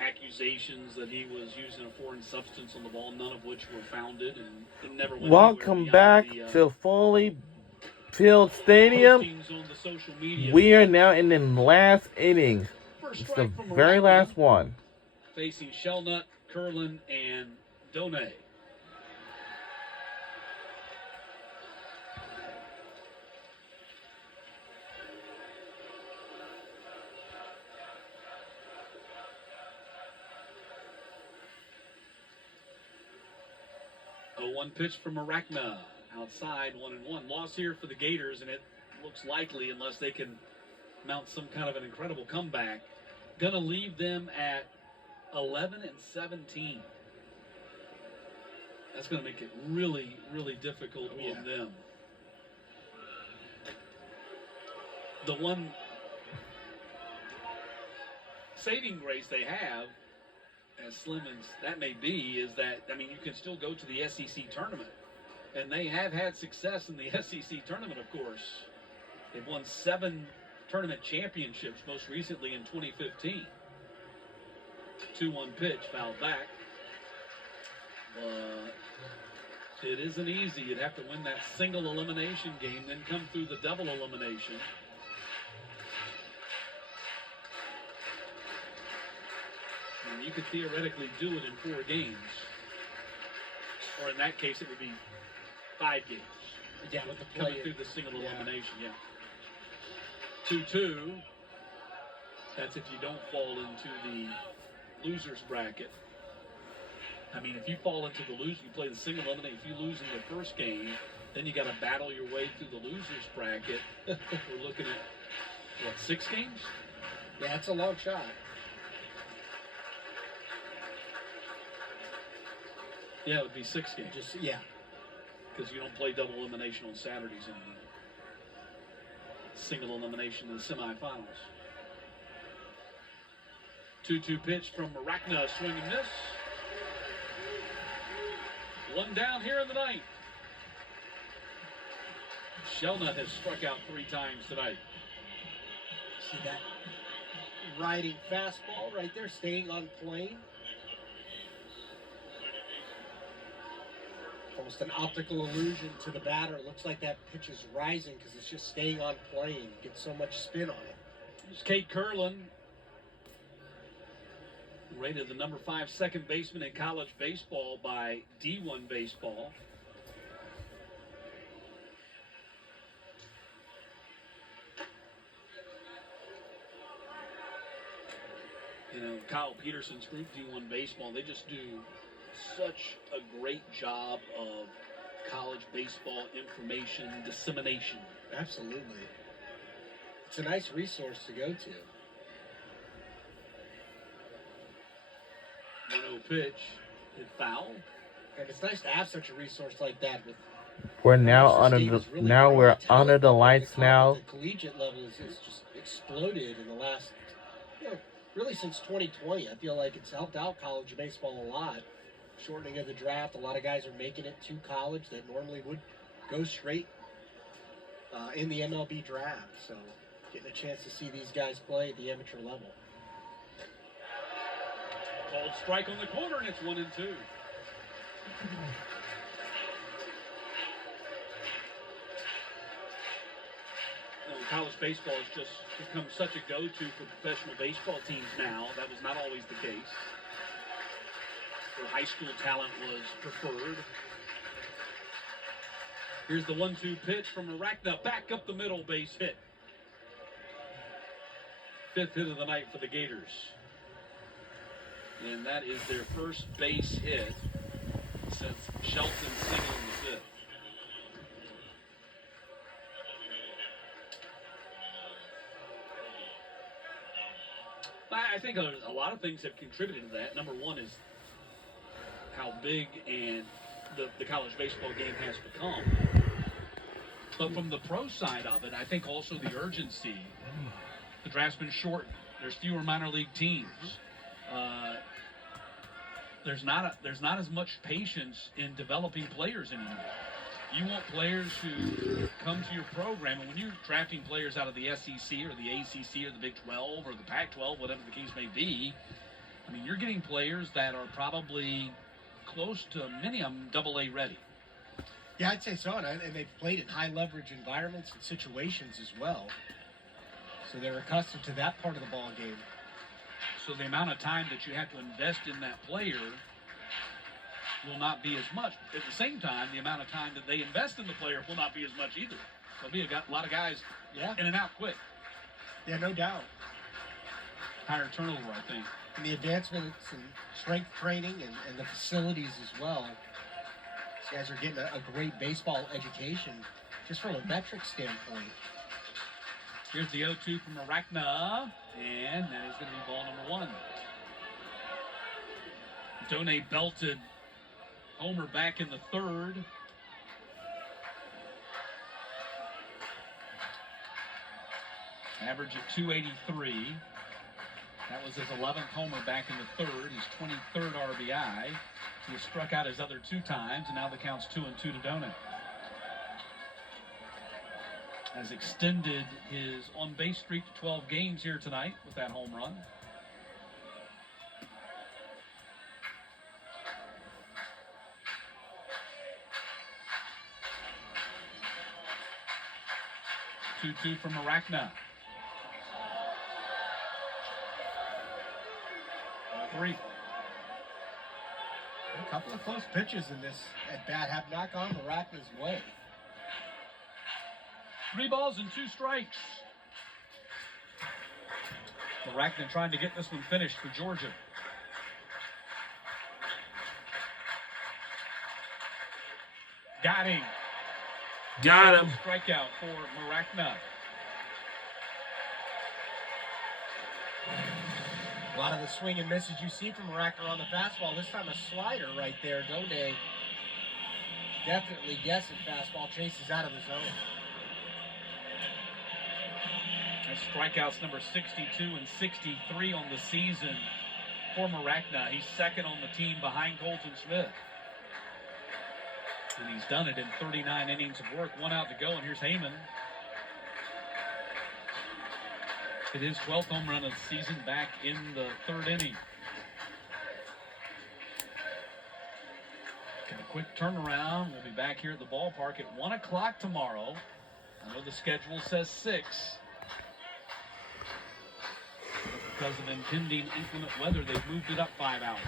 accusations that he was using a foreign substance on the ball, none of which were founded, and it never went anywhere Welcome beyond back the to Foley Field Stadium. postings on the social media. We are now in the last inning. First It's the strike from very Arachna, last one. facing Shellnut, Curlin, and Donay. A 1 pitch from Arachna. Outside, 1-1. Loss here for the Gators, and it looks likely, unless they can mount some kind of an incredible comeback, going to leave them at 11-17. That's going to make it really, really difficult on them. The one saving grace they have, as slim as that may be, is that, I mean, you can still go to the SEC tournament. And they have had success in the SEC tournament, of course. They've won 7 tournament championships, most recently in 2015. 2-1 pitch, fouled back. But it isn't easy. You'd have to win that single elimination game, then come through the double elimination. And you could theoretically do it in 4 games. Or in that case, it would be 5 games. Yeah, with the coming play through the single elimination, 2-2. That's if you don't fall into the loser's bracket. I mean, if you fall into the loser, you play the single elimination. If you lose in the first game, then you got to battle your way through the loser's bracket. We're looking at, what, 6 games? Yeah, it's a long shot. Yeah, it would be 6 games. Because you don't play double elimination on Saturdays anymore. Single elimination in the semifinals. 2-2 pitch from Arachna, swing and miss. 1 down here in the 9th. Shellnut has struck out 3 times tonight. See that riding fastball right there, staying on plane. Almost an optical illusion to the batter. It looks like that pitch is rising because it's just staying on plane. Gets so much spin on it. Here's Kate Curlin, rated the number 5 second baseman in college baseball by D1 Baseball. You know, Kyle Peterson's group, D1 Baseball, they just do such a great job of college baseball information dissemination. Absolutely. It's a nice resource to go to. 1-0 pitch, hit foul. And it's nice to have such a resource like that. We're now under the we're under the lights now. The collegiate level is just exploded in the last, really since 2020. I feel like it's helped out college baseball a lot. Shortening of the draft, a lot of guys are making it to college that normally would go straight in the MLB draft. So getting a chance to see these guys play at the amateur level. Called strike on the corner, and it's 1-2. College baseball has just become such a go-to for professional baseball teams now. That was not always the case. Where high school talent was preferred. Here's the 1-2 pitch from Arachna. Back up the middle, base hit. 5th hit of the night for the Gators. And that is their first base hit since Shelton's single in the 5th. I think a lot of things have contributed to that. Number one is how big and the college baseball game has become. But from the pro side of it, I think also the urgency. The draft's been shortened. There's fewer minor league teams. There's not as much patience in developing players anymore. You want players who come to your program, and when you're drafting players out of the SEC or the ACC or the Big 12 or the Pac 12, whatever the case may be, I mean, you're getting players that are probably close to many of them AA ready. Yeah, I'd say so, and they've played in high-leverage environments and situations as well. So they're accustomed to that part of the ball game. So the amount of time that you have to invest in that player will not be as much. At the same time, the amount of time that they invest in the player will not be as much either. There'll be a lot of guys in and out quick. Yeah, no doubt. Higher turnover, I think. And the advancements in strength training and the facilities as well. These guys are getting a great baseball education just from a metric standpoint. Here's the 0-2 from Arachna, and that is going to be ball number 1. Done belted homer back in the 3rd. Average of 283. That was his 11th homer back in the 3rd, his 23rd RBI. He has struck out his other 2 times, and now the count's 2-2 to Done. Has extended his on-base streak to 12 games here tonight with that home run. Two from Arachna. 3. A couple of close pitches in this at bat have not gone Arachna's way. 3 balls and 2 strikes. Arachna trying to get this one finished for Georgia. Got him. Got him. Strikeout for Arachna. A lot of the swing and misses you see from Arachna on the fastball. This time a slider right there. Done definitely guessing fastball, chases out of the zone. That's strikeouts number 62 and 63 on the season for Arachna. He's second on the team behind Colton Smith. And he's done it in 39 innings of work. 1 out to go, and here's Heyman. It is 12th home run of the season back in the 3rd inning. Got a quick turnaround. We'll be back here at the ballpark at 1 o'clock tomorrow. I know the schedule says 6. Because of impending inclement weather, they've moved it up 5 hours.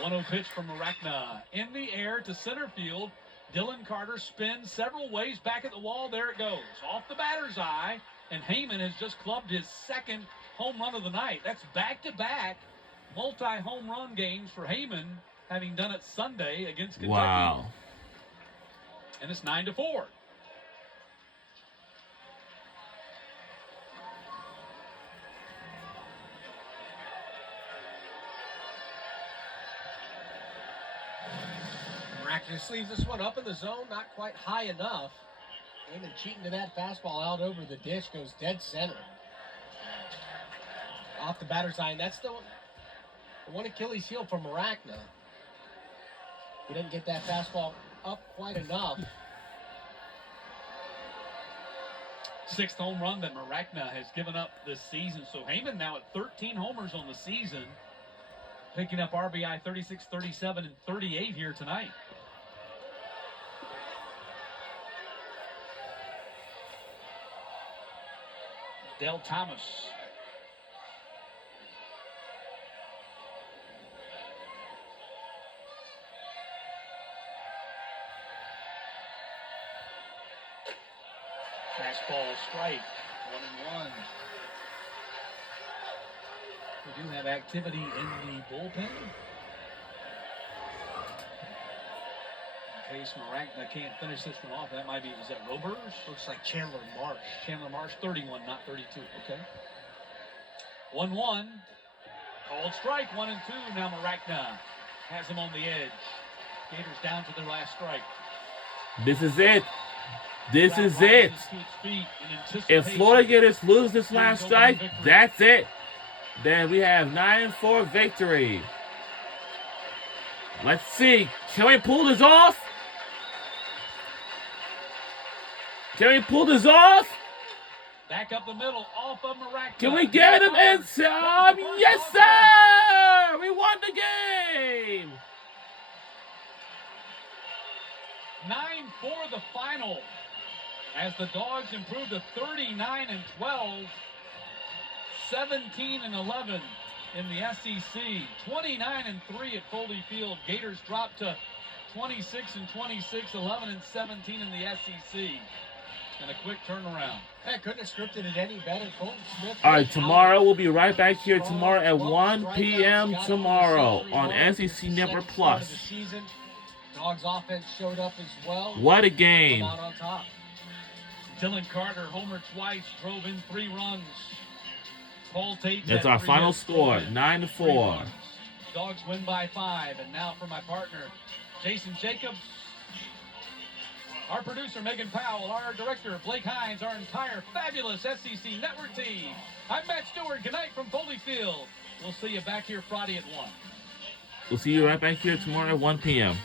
One-0 pitch from Arachna. In the air to center field. Dylan Carter spins several ways back at the wall. There it goes. Off the batter's eye. And Heyman has just clubbed his 2nd home run of the night. That's back-to-back multi-home run games for Heyman, having done it Sunday against Kentucky. Wow. And it's 9-4. Just leaves this one up in the zone, not quite high enough. Heyman cheating to that fastball out over the dish, goes dead center. Off the batter's eye, and that's the one Achilles heel from Arachna. He didn't get that fastball up quite enough. 6th home run that Arachna has given up this season. So Heyman now at 13 homers on the season, picking up RBI 36, 37, and 38 here tonight. Dale Thomas. Fastball strike, 1-1. We do have activity in the bullpen. In case Arachna can't finish this one off, that might be, is that Robers? Looks like Chandler Marsh. Chandler Marsh, 31, not 32. Okay. 1-1. Called strike, 1-2. Now Arachna has him on the edge. Gators down to their last strike. This is it. This is it. If Florida Gators lose this last strike, that's it. Then we have 9-4 victory. Let's see. Can we pull this off? Can we pull this off? Back up the middle, off of Miraculous. Can we get him in some? Yes, sir! We won the game! 9-4 the final. As the Dogs improve to 39-12, 17-11 in the SEC, 29-3 at Foley Field. Gators drop to 26-26, 11-17 in the SEC. And a quick turnaround. I couldn't have scripted it any better. Colton Smith. All right, tomorrow we'll be right back here tomorrow at 1 p.m. tomorrow on SEC Network Plus. Dogs offense showed up as well. What a game. Come out on top. Dylan Carter homered twice, drove in 3 runs. Paul Tate. That's our final score, 9-4. Dogs win by 5. And now for my partner, Jason Jacobs. Our producer, Megan Powell. Our director, Blake Hines. Our entire fabulous SEC Network team. I'm Matt Stewart. Good night from Foley Field. We'll see you back here Friday at 1. We'll see you right back here tomorrow at 1 p.m.